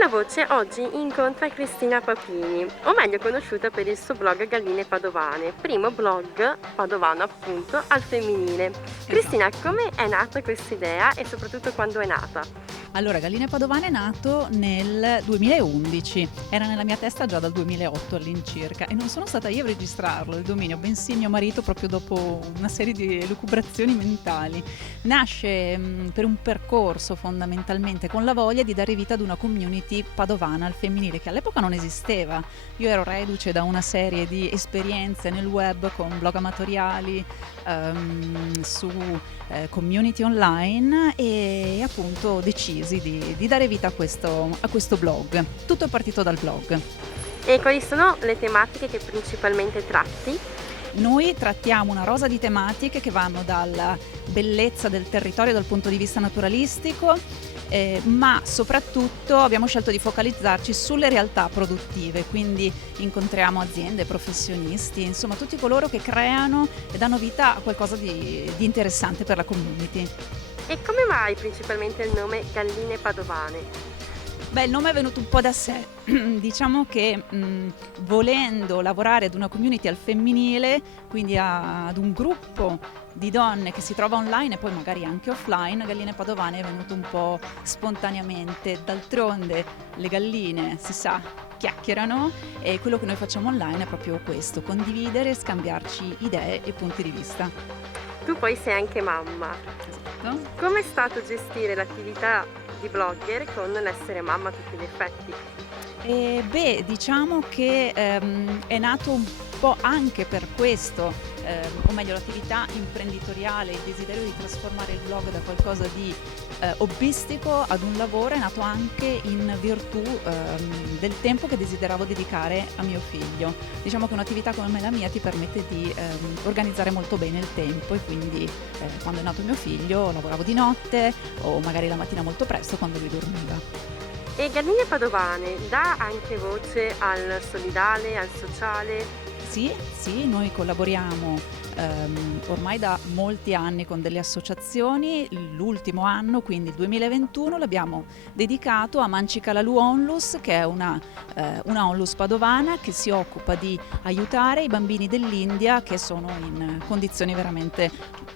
La Voce oggi incontra Cristina Papini, o meglio conosciuta per il suo blog Galline Padovane, primo blog padovano appunto al femminile. Cristina, Esatto. come è nata questa idea e soprattutto quando è nata? Allora, Galline Padovane è nato nel 2011, era nella mia testa già dal 2008 all'incirca e non sono stata io a registrarlo, il dominio, bensì mio marito proprio dopo una serie di elucubrazioni mentali. Nasce per un percorso fondamentalmente con la voglia di dare vita ad una community padovana al femminile che all'epoca non esisteva. Io ero reduce da una serie di esperienze nel web con blog amatoriali, su community online e appunto decisi di dare vita a questo blog. Tutto è partito dal blog. E quali sono le tematiche che principalmente tratti? Noi trattiamo una rosa di tematiche che vanno dalla bellezza del territorio dal punto di vista naturalistico, ma soprattutto abbiamo scelto di focalizzarci sulle realtà produttive, quindi incontriamo aziende, professionisti, insomma tutti coloro che creano e danno vita a qualcosa di interessante per la community. E come mai principalmente il nome Galline Padovane? Beh, il nome è venuto un po' da sé. Diciamo che volendo lavorare ad una community al femminile, quindi ad un gruppo di donne che si trova online e poi magari anche offline, Galline Padovane è venuto un po' spontaneamente. D'altronde le galline, si sa, chiacchierano e quello che noi facciamo online è proprio questo, condividere, scambiarci idee e punti di vista. Tu poi sei anche mamma. Esatto. Come è stato gestire l'attività di blogger con l'essere mamma a tutti gli effetti? Diciamo che è nato un po' anche per questo, o meglio l'attività imprenditoriale, il desiderio di trasformare il blog da qualcosa di hobbistico ad un lavoro è nato anche in virtù del tempo che desideravo dedicare a mio figlio. Diciamo che un'attività come la mia ti permette di organizzare molto bene il tempo e quindi quando è nato mio figlio lavoravo di notte o magari la mattina molto presto quando lui dormiva. E Galline Padovane dà anche voce al solidale, al sociale? Sì, noi collaboriamo ormai da molti anni con delle associazioni, l'ultimo anno, quindi il 2021, l'abbiamo dedicato a Mancicalalu Onlus, che è una onlus padovana che si occupa di aiutare i bambini dell'India che sono in condizioni veramente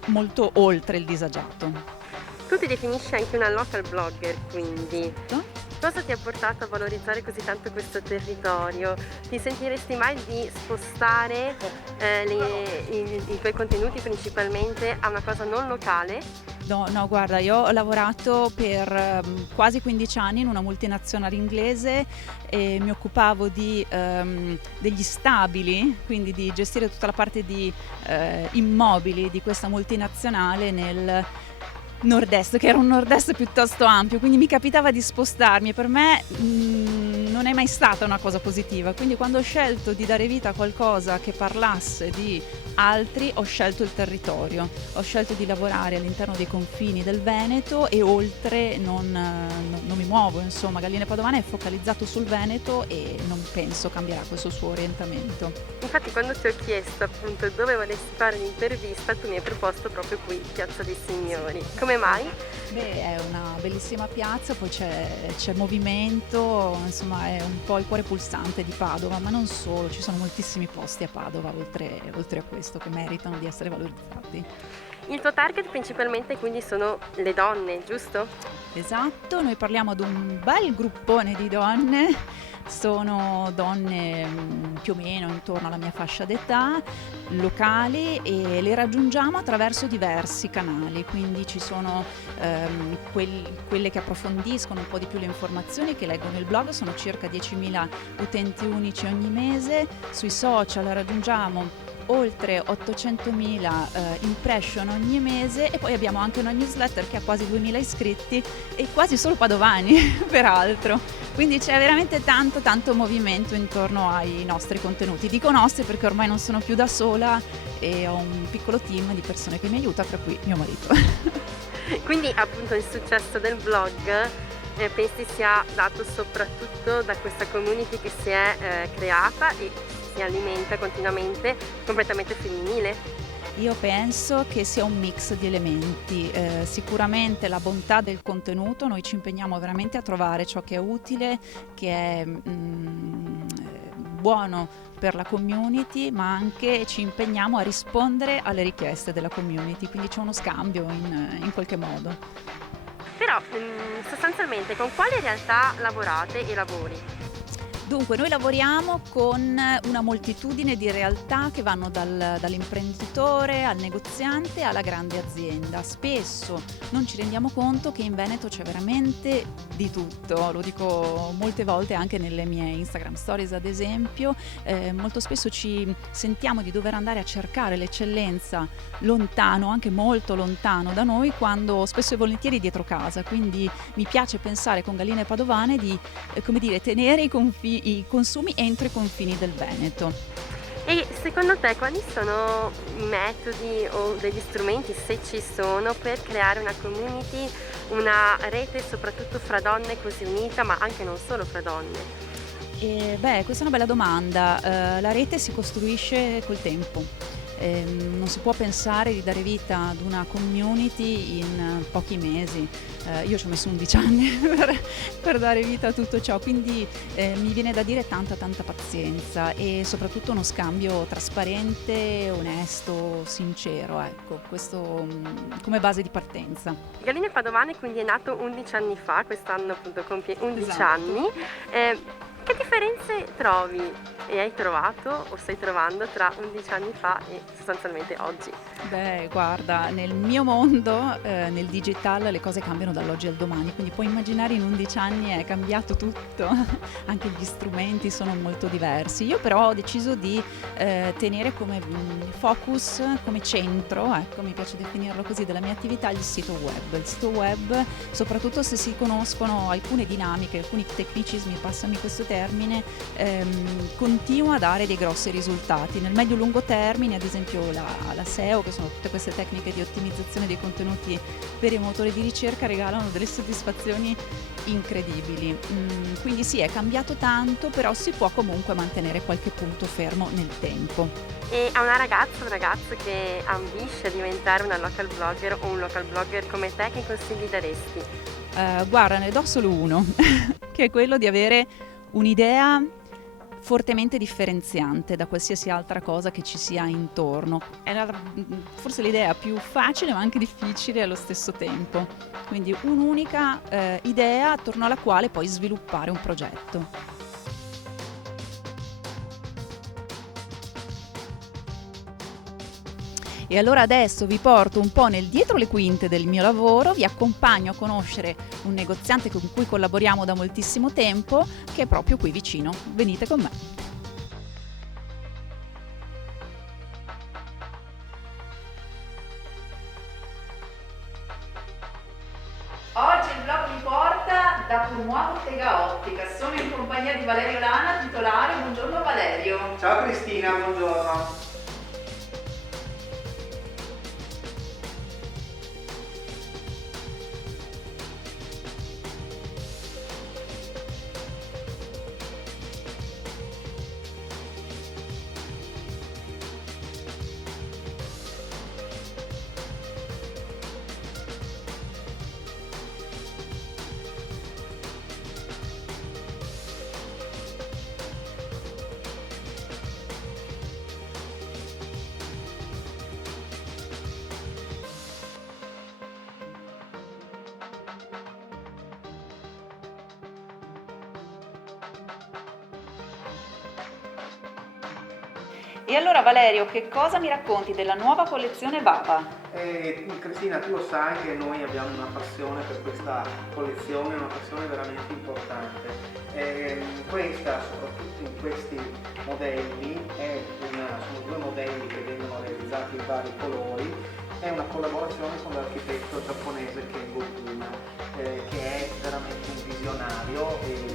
molto oltre il disagiato. Tu ti definisci anche una local blogger, quindi. No? Cosa ti ha portato a valorizzare così tanto questo territorio? Ti sentiresti mai di spostare i tuoi contenuti principalmente a una cosa non locale? No, guarda, io ho lavorato per quasi 15 anni in una multinazionale inglese e mi occupavo degli stabili, quindi di gestire tutta la parte di immobili di questa multinazionale nel nord-est, che era un nord-est piuttosto ampio, quindi mi capitava di spostarmi e per me non è mai stata una cosa positiva, quindi quando ho scelto di dare vita a qualcosa che parlasse di altri ho scelto il territorio, ho scelto di lavorare all'interno dei confini del Veneto e oltre non mi muovo, insomma Galline Padovane è focalizzato sul Veneto e non penso cambierà questo suo orientamento. Infatti quando ti ho chiesto appunto dove volessi fare l'intervista tu mi hai proposto proprio qui, Piazza dei Signori. Come mai? Beh, è una bellissima piazza, poi c'è movimento, insomma è un po' il cuore pulsante di Padova, ma non solo, ci sono moltissimi posti a Padova oltre a questo che meritano di essere valorizzati. Il tuo target principalmente quindi sono le donne, giusto? Esatto, noi parliamo ad un bel gruppone di donne, sono donne più o meno intorno alla mia fascia d'età, locali e le raggiungiamo attraverso diversi canali, quindi ci sono quelle che approfondiscono un po' di più le informazioni, che leggono il blog, sono circa 10.000 utenti unici ogni mese, sui social raggiungiamo oltre 800.000 impression ogni mese e poi abbiamo anche una newsletter che ha quasi 2.000 iscritti e quasi solo padovani peraltro, quindi c'è veramente tanto movimento intorno ai nostri contenuti. Dico nostri perché ormai non sono più da sola e ho un piccolo team di persone che mi aiuta, tra cui mio marito. Quindi appunto il successo del blog pensi sia dato soprattutto da questa community che si è creata e si alimenta continuamente, completamente femminile? Io penso che sia un mix di elementi, sicuramente la bontà del contenuto, noi ci impegniamo veramente a trovare ciò che è utile, che è buono per la community, ma anche ci impegniamo a rispondere alle richieste della community, quindi c'è uno scambio in qualche modo. Però sostanzialmente con quale realtà lavorate e lavori? Dunque, noi lavoriamo con una moltitudine di realtà che vanno dall'imprenditore al negoziante alla grande azienda. Spesso non ci rendiamo conto che in Veneto c'è veramente di tutto, lo dico molte volte anche nelle mie Instagram stories ad esempio, molto spesso ci sentiamo di dover andare a cercare l'eccellenza lontano, anche molto lontano da noi, quando spesso e volentieri dietro casa, quindi mi piace pensare con Galline Padovane di tenere i consumi entro i confini del Veneto. E secondo te quali sono i metodi o degli strumenti, se ci sono, per creare una community, una rete soprattutto fra donne così unita, ma anche non solo fra donne? Questa è una bella domanda. La rete si costruisce col tempo. Non si può pensare di dare vita ad una community in pochi mesi. Io ci ho messo 11 anni per dare vita a tutto ciò, quindi mi viene da dire tanta pazienza e soprattutto uno scambio trasparente, onesto, sincero, ecco, questo come base di partenza. Galline Padovane quindi è nato 11 anni fa, quest'anno appunto compie 11 Esatto. anni. Che differenze trovi e hai trovato o stai trovando tra 11 anni fa e sostanzialmente oggi? Beh, guarda, nel mio mondo, nel digital, le cose cambiano dall'oggi al domani, quindi puoi immaginare in 11 anni è cambiato tutto, anche gli strumenti sono molto diversi. Io però ho deciso di tenere come focus, come centro, ecco, mi piace definirlo così, della mia attività il sito web. Il sito web, soprattutto se si conoscono alcune dinamiche, alcuni tecnicismi, passami questo termine, continua a dare dei grossi risultati. Nel medio-lungo termine, ad esempio la SEO, che sono tutte queste tecniche di ottimizzazione dei contenuti per i motori di ricerca, regalano delle soddisfazioni incredibili. Quindi sì, è cambiato tanto, però si può comunque mantenere qualche punto fermo nel tempo. E a una ragazza o un ragazzo che ambisce a diventare una local blogger o un local blogger come te, che consigli daresti? Guarda, ne do solo uno, che è quello di avere un'idea fortemente differenziante da qualsiasi altra cosa che ci sia intorno. È forse l'idea più facile ma anche difficile allo stesso tempo. Quindi un'unica idea attorno alla quale poi sviluppare un progetto. E allora adesso vi porto un po' nel dietro le quinte del mio lavoro, vi accompagno a conoscere un negoziante con cui collaboriamo da moltissimo tempo, che è proprio qui vicino. Venite con me. Oggi il vlog mi porta da Purmoa Bottega Ottica. Sono in compagnia di Valerio Lana, titolare. Buongiorno Valerio. Ciao Cristina, buongiorno. E allora Valerio, che cosa mi racconti della nuova collezione Vava? Cristina, tu lo sai che noi abbiamo una passione per questa collezione, una passione veramente importante. Questa, soprattutto in questi modelli, sono due modelli che vengono realizzati in vari colori, è una collaborazione con l'architetto giapponese Kengo Kuma, che è veramente un visionario e